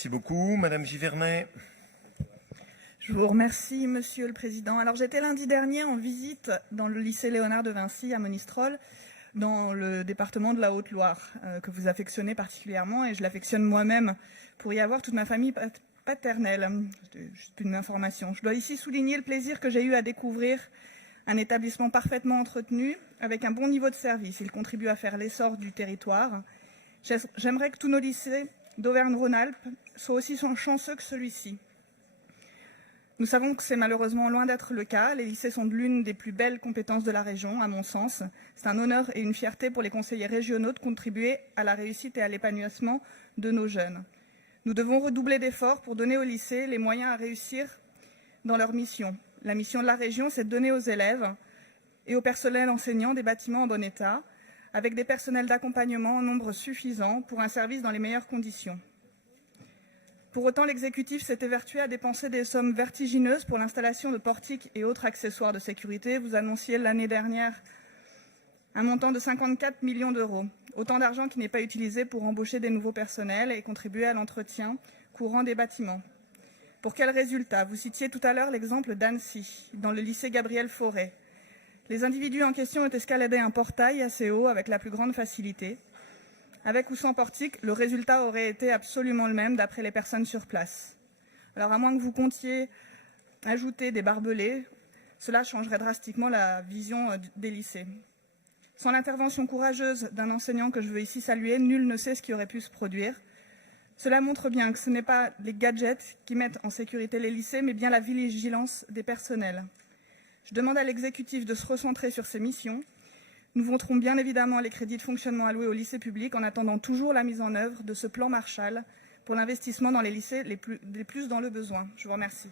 Merci beaucoup. Madame Givernet. Je vous remercie, Monsieur le Président. Alors, j'étais lundi dernier en visite dans le lycée Léonard de Vinci à Monistrol, dans le département de la Haute-Loire, que vous affectionnez particulièrement, et je l'affectionne moi-même pour y avoir toute ma famille paternelle. Juste une information. Je dois ici souligner le plaisir que j'ai eu à découvrir un établissement parfaitement entretenu, avec un bon niveau de service. Il contribue à faire l'essor du territoire. J'aimerais que tous nos lycées d'Auvergne-Rhône-Alpes soient aussi chanceux que celui-ci. Nous savons que c'est malheureusement loin d'être le cas. Les lycées sont l'une des plus belles compétences de la région, à mon sens. C'est un honneur et une fierté pour les conseillers régionaux de contribuer à la réussite et à l'épanouissement de nos jeunes. Nous devons redoubler d'efforts pour donner aux lycées les moyens à réussir dans leur mission. La mission de la région, c'est de donner aux élèves et au personnel enseignant des bâtiments en bon état, avec des personnels d'accompagnement en nombre suffisant pour un service dans les meilleures conditions. Pour autant, l'exécutif s'est évertué à dépenser des sommes vertigineuses pour l'installation de portiques et autres accessoires de sécurité. Vous annonciez l'année dernière un montant de 54 millions d'euros. Autant d'argent qui n'est pas utilisé pour embaucher des nouveaux personnels et contribuer à l'entretien courant des bâtiments. Pour quel résultat? Vous citiez tout à l'heure l'exemple d'Annecy, dans le lycée Gabriel Fauré. Les individus en question ont escaladé un portail assez haut avec la plus grande facilité. Avec ou sans portique, le résultat aurait été absolument le même d'après les personnes sur place. Alors à moins que vous comptiez ajouter des barbelés, cela changerait drastiquement la vision des lycées. Sans l'intervention courageuse d'un enseignant que je veux ici saluer, nul ne sait ce qui aurait pu se produire. Cela montre bien que ce n'est pas les gadgets qui mettent en sécurité les lycées, mais bien la vigilance des personnels. Je demande à l'exécutif de se recentrer sur ses missions. Nous voterons bien évidemment les crédits de fonctionnement alloués aux lycées publics en attendant toujours la mise en œuvre de ce plan Marshall pour l'investissement dans les lycées les plus dans le besoin. Je vous remercie.